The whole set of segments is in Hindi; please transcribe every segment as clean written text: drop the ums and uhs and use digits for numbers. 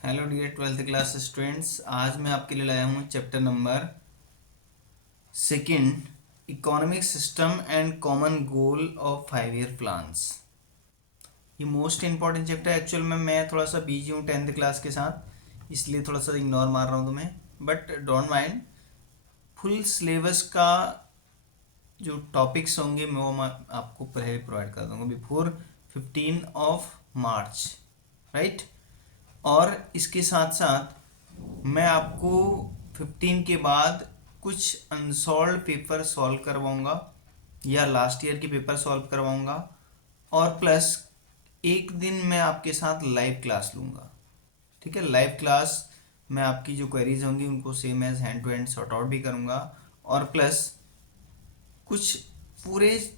Hello dear twelfth class students. आज मैं आपके लिए लाया हूँ chapter number second, economic system and common goal of 5 year plans. ये मोस्ट इंपॉर्टेंट चैप्टर है। एक्चुअल में मैं थोड़ा सा बिजी हूँ 10th क्लास के साथ, इसलिए थोड़ा सा इग्नोर मार रहा हूँ तुम्हें, but don't mind. Full syllabus का जो टॉपिक्स होंगे मैं आपको पहले प्रोवाइड कर दूंगा बिफोर 15 मार्च, राइट। और इसके साथ साथ मैं आपको 15 के बाद कुछ अनसॉल्व पेपर सॉल्व करवाऊंगा या लास्ट ईयर के पेपर सॉल्व करवाऊंगा, और प्लस एक दिन मैं आपके साथ लाइव क्लास लूँगा। ठीक है, लाइव क्लास में आपकी जो क्वेरीज होंगी उनको same as hand to hand sort out भी करूँगा, और प्लस कुछ पूरे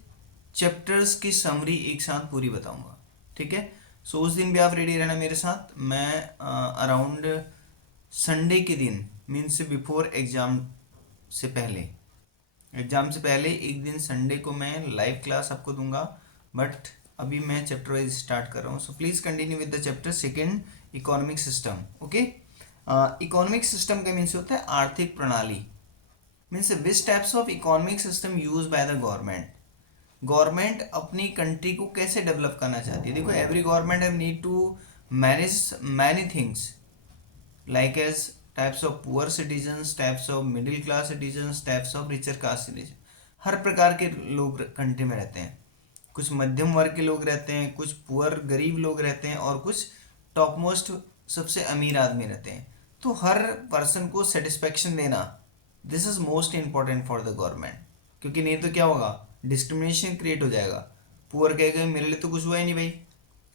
चैप्टर्स की समरी एक साथ पूरी बताऊंगा। ठीक है, सो उस दिन भी आप रेडी रहना मेरे साथ। मैं अराउंड संडे के दिन, मीन्स बिफोर एग्ज़ाम से पहले एक दिन संडे को मैं लाइव क्लास आपको दूंगा। बट अभी मैं चैप्टर वाइज स्टार्ट कर रहा हूँ, so please continue with the chapter second, economic system. Okay, economic system का मीन्स होता है आर्थिक प्रणाली। Means which types of economic system use by the government. Government अपनी कंट्री को कैसे डेवलप करना चाहती है। देखो, every government have need to manage many things like as types of poor citizens, types of middle class citizens, types of richer caste citizen. हर प्रकार के लोग कंट्री में रहते हैं। कुछ मध्यम वर्ग के लोग रहते हैं, कुछ पुअर गरीब लोग रहते हैं, और कुछ टॉप मोस्ट सबसे अमीर आदमी रहते हैं। तो हर पर्सन को सेटिस्फेक्शन देना, this is most important for the government. क्योंकि नहीं तो क्या होगा, डिस्क्रिमिनेशन क्रिएट हो जाएगा। पुअर कहेगा मेरे लिए तो कुछ हुआ ही नहीं भाई,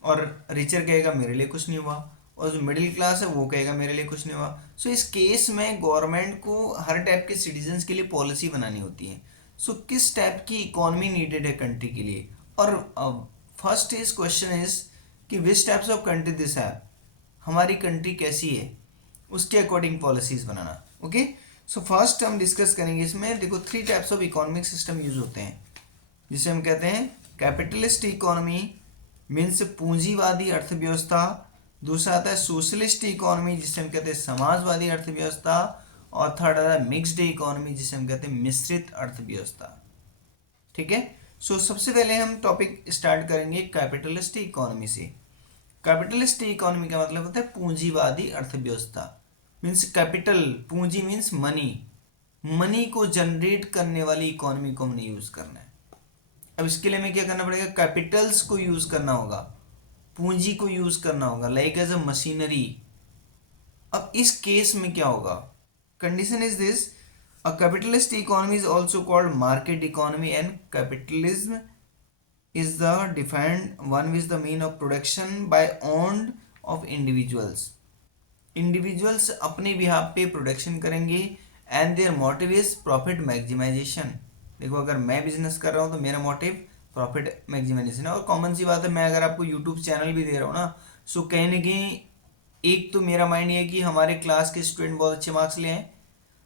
और रिचर कहेगा मेरे लिए कुछ नहीं हुआ, और जो मिडिल क्लास है वो कहेगा मेरे लिए कुछ नहीं हुआ। सो इस केस में गवर्नमेंट को हर टाइप के सिटीजन्स के लिए पॉलिसी बनानी होती है। सो किस टाइप की इकोनॉमी नीडेड है कंट्री के लिए, और फर्स्ट इज क्वेश्चन इज कि विच टाइप्स ऑफ कंट्री दिस है, हमारी कंट्री कैसी है, उसके अकॉर्डिंग पॉलिसीज बनाना। ओके, सो फर्स्ट हम डिस्कस करेंगे इसमें। देखो, 3 types of economic system use होते हैं, जिसे हम कहते हैं कैपिटलिस्ट इकोनॉमी, मीन्स पूंजीवादी अर्थव्यवस्था। दूसरा आता है सोशलिस्ट इकोनॉमी, जिसे हम कहते हैं समाजवादी अर्थव्यवस्था। और थर्ड आता है मिक्स्ड इकोनॉमी, जिसे हम कहते हैं मिश्रित अर्थव्यवस्था। ठीक है, सो सबसे पहले हम टॉपिक स्टार्ट करेंगे कैपिटलिस्ट इकोनॉमी से। कैपिटलिस्ट इकोनॉमी का मतलब होता है पूंजीवादी अर्थव्यवस्था। मीन्स कैपिटल, पूंजी मीन्स मनी, मनी को जनरेट करने वाली इकोनॉमी को हमने यूज करना है। अब इसके लिए हमें क्या करना पड़ेगा, कैपिटल्स को यूज करना होगा, पूंजी को यूज करना होगा, लाइक एज अ मशीनरी। अब इस केस में क्या होगा, condition is this, a capitalist economy is also called market economy, and capitalism is the defined one with the mean of production by owned of individuals. Individuals अपने बिहाफ पे प्रोडक्शन करेंगे, and their motive is profit maximisation. देखो, अगर मैं बिजनेस कर रहा हूँ तो मेरा मोटिव प्रॉफिट मैक्सिमाइजेशन है। और कॉमन सी बात है, मैं अगर आपको यूट्यूब चैनल भी दे रहा हूँ ना, सो कहीं ना कहीं एक तो मेरा माइंड ये है कि हमारे क्लास के स्टूडेंट बहुत अच्छे मार्क्स ले आए,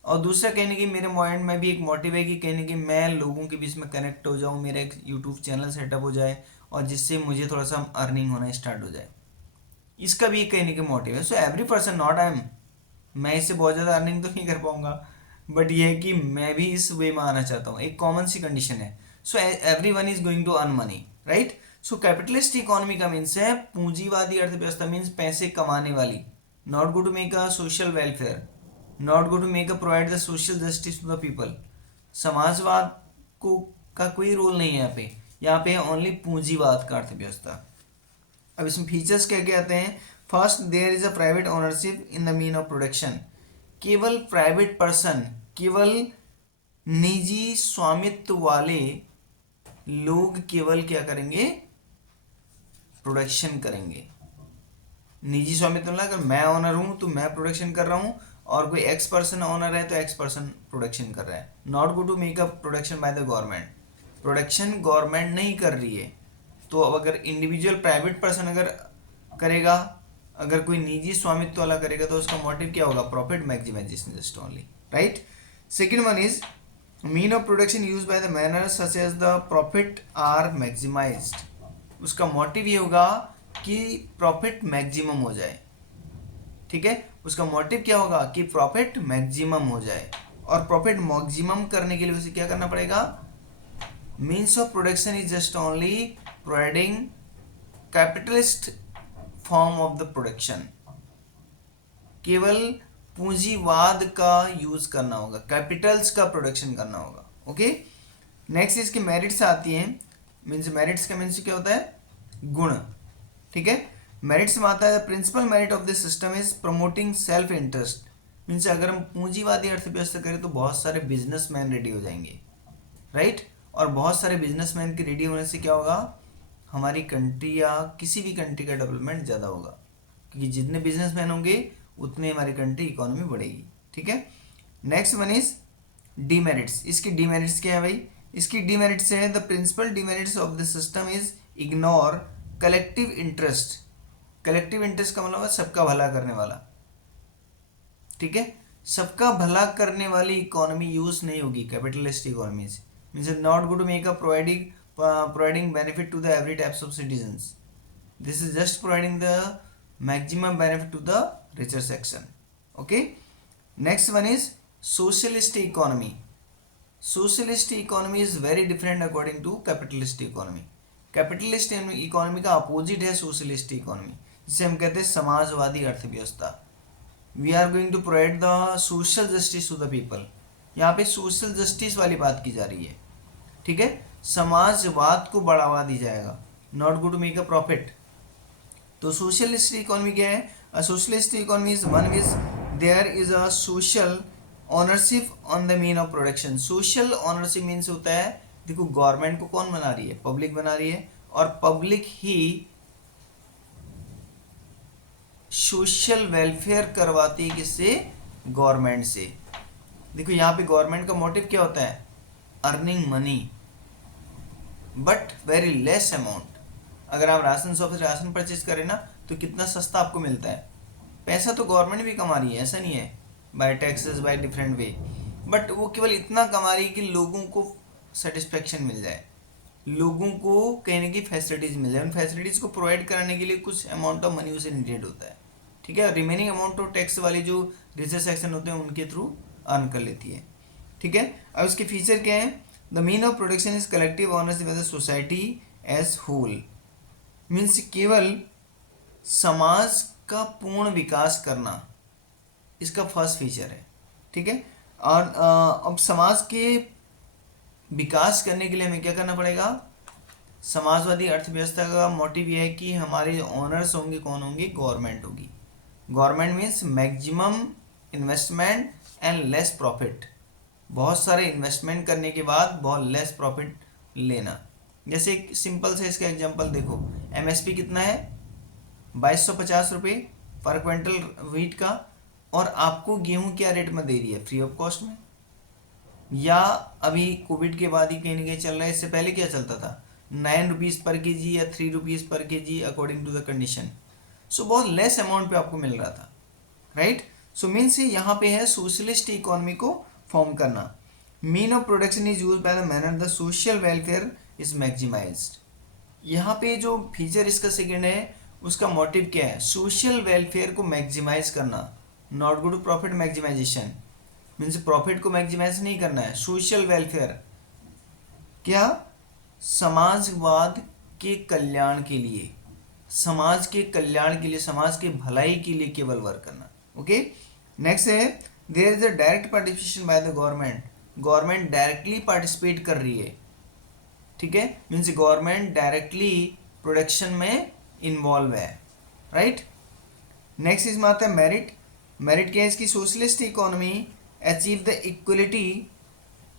और दूसरा कहीं ना कहीं मेरे माइंड में भी एक मोटिव है कि कहीं ना कहीं मैं लोगों के बीच में कनेक्ट हो जाऊँ, मेरा एक यूट्यूब चैनल सेटअप हो जाए, और जिससे मुझे थोड़ा सा अर्निंग होना स्टार्ट हो जाए। इसका भी एक कहीं ना कहीं मोटिव है। So every person, not I am, मैं इससे बहुत ज़्यादा अर्निंग तो नहीं कर पाऊंगा, बट ये है कि मैं भी इस वे में आना चाहता हूँ, एक कॉमन सी कंडीशन है। So everyone is going to earn money, right. So capitalist economy का मीन्स है पूंजीवादी अर्थव्यवस्था, मीन्स पैसे कमाने वाली, not go to make a social welfare, not go to make a provide the social justice to the people. समाजवाद को का कोई रोल नहीं है यहाँ पे, यहाँ पे ओनली पूंजीवाद का अर्थव्यवस्था। अब इसमें फीचर्स क्या क्या आते हैं। First, there is a private ownership in the mean of production. केवल प्राइवेट पर्सन, केवल निजी स्वामित्व वाले लोग केवल क्या करेंगे, प्रोडक्शन करेंगे। निजी स्वामित्व मतलब अगर मैं ओनर हूं तो मैं प्रोडक्शन कर रहा हूं, और कोई एक्स पर्सन ओनर है तो एक्स पर्सन प्रोडक्शन कर रहा है। Not go to make a production by the government, production government नहीं कर रही है। तो अब अगर इंडिविजुअल प्राइवेट पर्सन अगर करेगा, अगर कोई निजी स्वामित्व वाला करेगा, तो उसका मोटिव क्या होगा, profit maximisation just only, right. Second one is mean of production use by the manner such as the profit are maximised. उसका मोटिव ये होगा कि प्रॉफिट मैक्सिमम हो जाए। ठीक है, उसका मोटिव क्या होगा कि प्रॉफिट मैक्सिमम हो जाए, और प्रॉफिट मैक्सिमम करने के लिए उसे क्या करना पड़ेगा, means of production is just only providing capitalist form of the production, केवल पूंजीवाद का यूज करना होगा, कैपिटल्स का प्रोडक्शन करना होगा। ओके, नेक्स्ट इसकी मेरिट्स आती हैं, मीन्स मेरिट्स का मीन्स क्या होता है, गुण। ठीक है, मेरिट्स में आता है principle merit of this system is promoting self interest, means अगर हम पूंजीवादी अर्थव्यवस्था करें तो बहुत सारे बिजनेसमैन रेडी हो जाएंगे, राइट, और बहुत सारे बिजनेसमैन के रेडी होने से क्या होगा, हमारी कंट्री या किसी भी कंट्री का डेवलपमेंट ज़्यादा होगा, क्योंकि जितने बिजनेसमैन होंगे उतने हमारी कंट्री इकोनॉमी बढ़ेगी। ठीक है, नेक्स्ट वन इज डीमेरिट्स। इसकी डीमेरिट्स क्या है भाई, इसकी डीमेरिट्स है the principle demerits of the system is ignore collective interest. Collective interest का मतलब है सबका भला करने वाला। ठीक है, सबका भला करने वाली इकोनॉमी यूज नहीं होगी capitalist economies, means not good to make a providing benefit to the every types of citizens. This is just providing the maximum benefit to the richer section. Okay, next one is socialist economy. Socialist economy is very different according to capitalist economy. Capitalist economy का अपोजिट है सोशलिस्ट इकोनॉमी, जिसे हम कहते हैं समाजवादी अर्थव्यवस्था। We are going to provide the social justice to the people. यहाँ पे सोशल जस्टिस वाली बात की जा रही है। ठीक है, समाजवाद को बढ़ावा दी जाएगा, not good to make a profit. तो सोशलिस्ट इकोनॉमी क्या है, a socialist economy is one which there is a social ownership on the mean of production. Social ownership means होता है, देखो गवर्नमेंट को कौन बना रही है, पब्लिक बना रही है, और पब्लिक ही सोशल वेलफेयर करवाती है किससे, गवर्नमेंट से। देखो यहाँ पे गवर्नमेंट का मोटिव क्या होता है, earning money but very less amount. अगर आप राशन शॉप से राशन परचेज करें ना तो कितना सस्ता आपको मिलता है। पैसा तो गवर्नमेंट भी कमा रही है, ऐसा नहीं है, by taxes by different way, but वो केवल इतना कमा रही है कि लोगों को सेटिस्फेक्शन मिल जाए, लोगों को कहने की फैसिलिटीज़ मिल जाए। उन फैसिलिटीज़ को प्रोवाइड कराने के लिए कुछ अमाउंट ऑफ मनी उसे नीडेड होता है। ठीक है, रिमेनिंग अमाउंट ऑफ टैक्स वाले जो रिचर सेक्शन होते हैं उनके थ्रू अर्न कर लेती है। ठीक है, अब इसके फीचर क्या है, the mean of production is collective ownership with the society as whole, means केवल समाज का पूर्ण विकास करना इसका फर्स्ट फीचर है। ठीक है, और अब समाज के विकास करने के लिए हमें क्या करना पड़ेगा, समाजवादी अर्थव्यवस्था का मोटिव यह है कि हमारे जो ऑनर्स होंगे कौन होंगे, गवर्नमेंट होगी। Government means maximum investment and less profit, बहुत सारे इन्वेस्टमेंट करने के बाद बहुत लेस प्रॉफिट लेना। जैसे एक सिंपल से इसका एग्जांपल देखो, एमएसपी कितना है, 2250 रुपये पर क्विंटल व्हीट का, और आपको गेहूं क्या रेट में दे रही है, फ्री ऑफ कॉस्ट में। या अभी कोविड के बाद ही कहीं ना कहीं चल रहा है, इससे पहले क्या चलता था, 9 रुपीज़ पर केजी या 3 रुपीज़ पर KG according to the condition. So बहुत लेस अमाउंट पे आपको मिल रहा था, राइट। सो मीन्स यहाँ पे है सोशलिस्ट इकोनॉमी को फॉर्म करना। Mean of production is use by the manner the social welfare is maximised. यहाँ पे जो फीचर इसका सेकेंड है उसका मोटिव क्या है, सोशल वेलफेयर को मैक्सिमाइज करना, not good profit maximisation. Means profit को मैक्सिमाइज नहीं करना है, सोशल वेलफेयर क्या, समाजवाद के कल्याण के लिए, समाज के कल्याण के लिए, समाज के भलाई के लिए केवल वर्क करना। ओके, नेक्स्ट है there is a direct participation by the government. Government directly participate कर रही है। ठीक है, मीन्स गवर्नमेंट डायरेक्टली प्रोडक्शन में इन्वॉल्व है, राइट। नेक्स्ट इसमें आता है मेरिट। मेरिट क्या है इसकी, socialist economy achieve the equality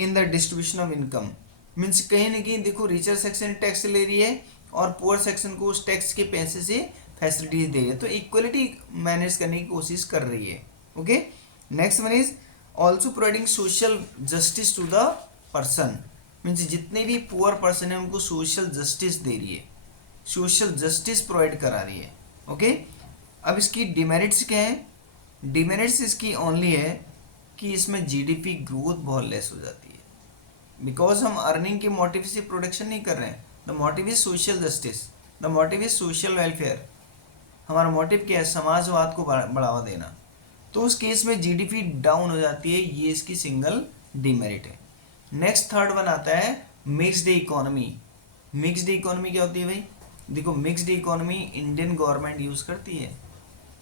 in the distribution of income. Means कहीं ना कहीं देखो रिचर सेक्शन टैक्स ले रही है और पुअर सेक्शन को उस टैक्स के पैसे से फैसिलिटीज दे रही है, तो इक्वलिटी मैनेज करने की कोशिश कर रही है। Okay, next one is also providing social justice to the person. Means जितने भी पुअर पर्सन है उनको सोशल जस्टिस दे रही है, सोशल जस्टिस प्रोवाइड करा रही है। ओके, अब इसकी डिमेरिट्स क्या है, डिमेरिट्स इसकी ओनली है कि इसमें जीडीपी ग्रोथ बहुत लेस हो जाती है, बिकॉज हम अर्निंग के मोटिव से प्रोडक्शन नहीं कर रहे हैं। The motive is social justice, the motive is social welfare. हमारा मोटिव क्या है, समाजवाद को बढ़ावा देना, तो उस केस में जीडीपी डाउन हो जाती है, ये इसकी सिंगल डीमेरिट है। नेक्स्ट थर्ड वन आता है मिक्स्ड इकोनॉमी। मिक्स्ड इकोनॉमी क्या होती है भाई, देखो mixed economy Indian government use करती है।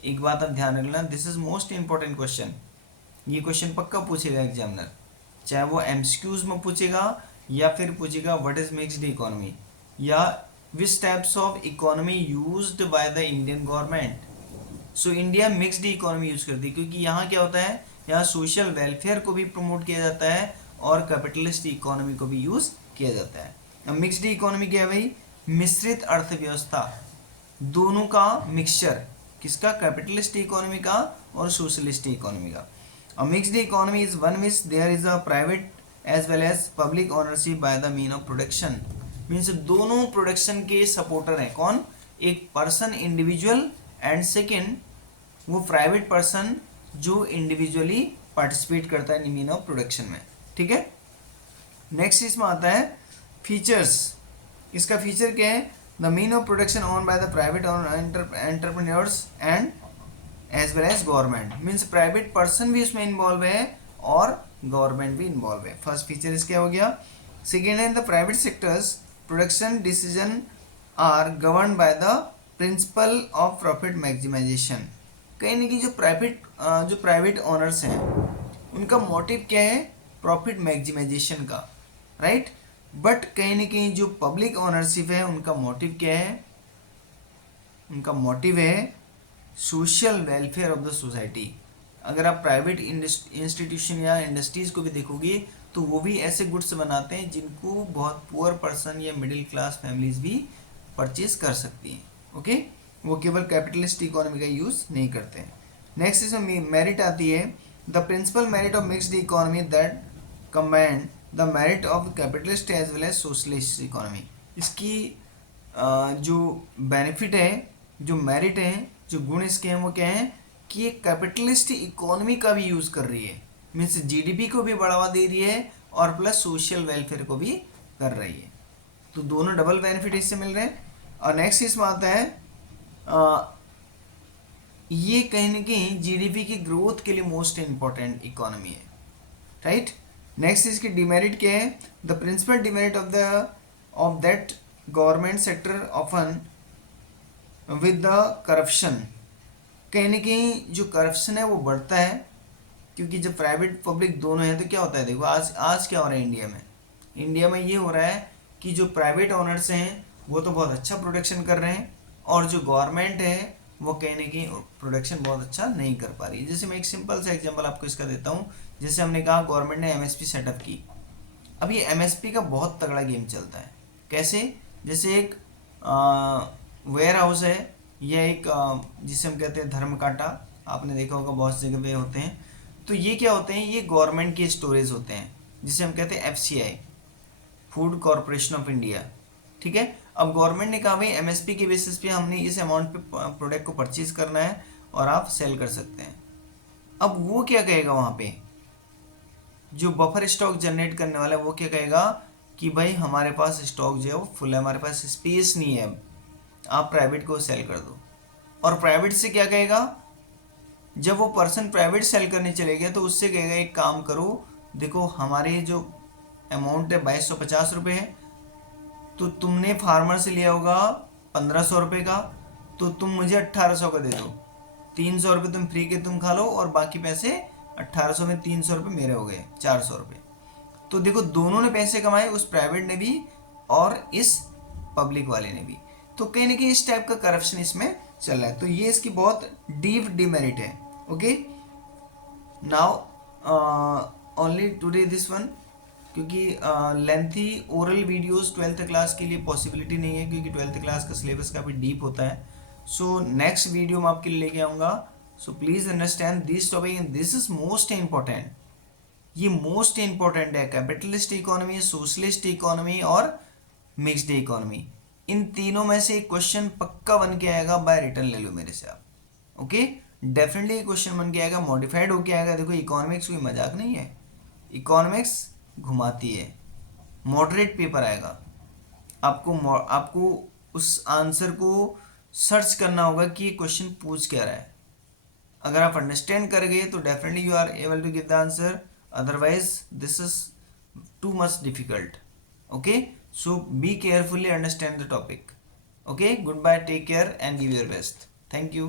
एक बात आप ध्यान रखना, this is most important question, ये क्वेश्चन पक्का पूछेगा एग्जामिनर, चाहे वो एमसीक्यूज में पूछेगा या फिर पूछेगा व्हाट इज मिक्स्ड इकोनॉमी, या विच types of economy used by the Indian government. So India mixed economy use करती है, क्योंकि यहाँ क्या होता है, यहाँ सोशल वेलफेयर को भी प्रमोट किया जाता है और कैपिटलिस्ट इकोनॉमी को भी यूज किया जाता है। अब मिक्स्ड इकोनॉमी क्या है भाई, मिश्रित अर्थव्यवस्था, दोनों का मिक्सचर, किसका, कैपिटलिस्ट इकोनॉमी का और सोशलिस्ट इकोनॉमी का। A mixed economy is one which there is a private as well as public ownership by the mean of production। Means दोनों प्रोडक्शन के सपोर्टर हैं, कौन, एक पर्सन इंडिविजुअल एंड सेकेंड वो प्राइवेट पर्सन जो इंडिविजुअली पार्टिसिपेट करता है मीन ऑफ प्रोडक्शन में, ठीक है। नेक्स्ट इसमें आता है फीचर्स, इसका फीचर क्या है, the mean of production own by the private entrepreneurs and as well as government. Means private person भी इसमें इन्वॉल्व है और गवर्नमेंट भी इन्वॉल्व है। फर्स्ट फीचर इसका हो गया। सेकेंड है the private sectors production decision are govern by the principle of profit maximisation. कहीं ना कहीं जो प्राइवेट ऑनर्स हैं उनका मोटिव क्या है, प्रॉफिट मैक्सिमाइजेशन का, राइट। बट कहीं ना कहीं जो पब्लिक ऑनरशिप है उनका मोटिव क्या है, उनका मोटिव है social welfare of the society. अगर आप प्राइवेट इंस्टीट्यूशन या इंडस्ट्रीज़ को भी देखोगे तो वो भी ऐसे गुड्स बनाते हैं जिनको बहुत पुअर पर्सन या मिडिल क्लास फैमिलीज भी परचेज कर सकती हैं, ओके। वो केवल कैपिटलिस्ट इकोनॉमी का यूज़ नहीं करते हैं। नेक्स्ट इसमें मेरिट आती है, the principle merit of mixed economy that combine the merit of capitalist as well as socialist economy. इसकी जो बेनिफिट है, जो मेरिट है, जो गुण इसके हैं वो क्या है कि ये कैपिटलिस्ट इकोनॉमी का भी यूज़ कर रही है, मीन्स जीडीपी को भी बढ़ावा दे रही है और प्लस सोशल वेलफेयर को भी कर रही है, तो दोनों डबल बेनिफिट इससे मिल रहे हैं। और नेक्स्ट इसमें आता है ये कहीं ना कहीं जीडीपी की ग्रोथ के लिए मोस्ट इंपॉर्टेंट इकोनॉमी है, राइट। नेक्स्ट इसकी डिमेरिट क्या है, the principle demerit of that government sector often with the corruption. कहीं ना कहीं जो करप्शन है वो बढ़ता है, क्योंकि जब प्राइवेट पब्लिक दोनों हैं तो क्या होता है, देखो आज क्या हो रहा है इंडिया में ये हो रहा है कि जो प्राइवेट ओनर्स हैं वो तो बहुत अच्छा प्रोडक्शन कर रहे हैं और जो गवर्नमेंट है वो कहीं ना कहीं प्रोडक्शन बहुत अच्छा नहीं कर पा रही है। जैसे मैं एक सिंपल सा एग्जांपल आपको इसका देता हूँ, जैसे हमने कहा गवर्नमेंट ने एमएसपी सेटअप की। अब ये एमएसपी का बहुत तगड़ा गेम चलता है, कैसे, जैसे एक वेयर हाउस है या एक जिसे हम कहते हैं धर्म कांटा, आपने देखा होगा बहुत जगह पे होते हैं, तो ये क्या होते हैं, ये गवर्नमेंट के स्टोरेज होते हैं जिसे हम कहते हैं FCI, food corporation of India, ठीक है। अब गवर्नमेंट ने कहा भाई एमएसपी के बेसिस पे हमने इस अमाउंट पे प्रोडक्ट को परचेज करना है और आप सेल कर सकते हैं। अब वो क्या कहेगा, वहाँ पे जो बफर स्टॉक जनरेट करने वाला है वो क्या कहेगा कि भाई हमारे पास स्टॉक जो है वो फुल है, हमारे पास स्पेस नहीं है, अब आप प्राइवेट को सेल कर दो। और प्राइवेट से क्या कहेगा, जब वो पर्सन प्राइवेट सेल करने चले गया तो उससे कहेगा एक काम करो, देखो हमारे जो अमाउंट है 2250 रुपये है, तो तुमने फार्मर से लिया होगा 1500 रुपये का, तो तुम मुझे 1800 का दे दो, 300 रुपये तुम फ्री के तुम खा लो और बाकी पैसे 1800 में 300 रुपये मेरे हो गए 400 रुपये। तो देखो दोनों ने पैसे कमाए, उस प्राइवेट ने भी और इस पब्लिक वाले ने भी। तो कहीं ना कहीं इस टाइप का करप्शन इसमें चल रहा है, तो ये इसकी बहुत डीप डिमेरिट है, okay. Now only today this one, क्योंकि lengthy oral videos 12th class के लिए पॉसिबिलिटी नहीं है, क्योंकि 12th क्लास का सिलेबस काफ़ी डीप होता है। सो नेक्स्ट वीडियो में आपके लिए लेके आऊँगा, so please understand this topic and this is most important, ये मोस्ट इम्पॉर्टेंट है। कैपिटलिस्ट इकोनॉमी, सोशलिस्ट इकोनॉमी और मिक्स्ड इकोनॉमी, इन तीनों में से एक क्वेश्चन पक्का बन के आएगा, बाय रिटर्न ले लो मेरे से आप, ओके। डेफिनेटली क्वेश्चन बन के आएगा, मॉडिफाइड होके आएगा। देखो इकोनॉमिक्स कोई मजाक नहीं है, इकोनॉमिक्स घुमाती है, मॉडरेट पेपर आएगा, आपको उस आंसर को सर्च करना होगा कि ये क्वेश्चन पूछ क्या रहा है। अगर आप अंडरस्टैंड कर गए तो definitely you are able to give the answer, otherwise this is too much difficult. Okay, so be carefully understand the topic. Okay, goodbye, take care and give your best. Thank you.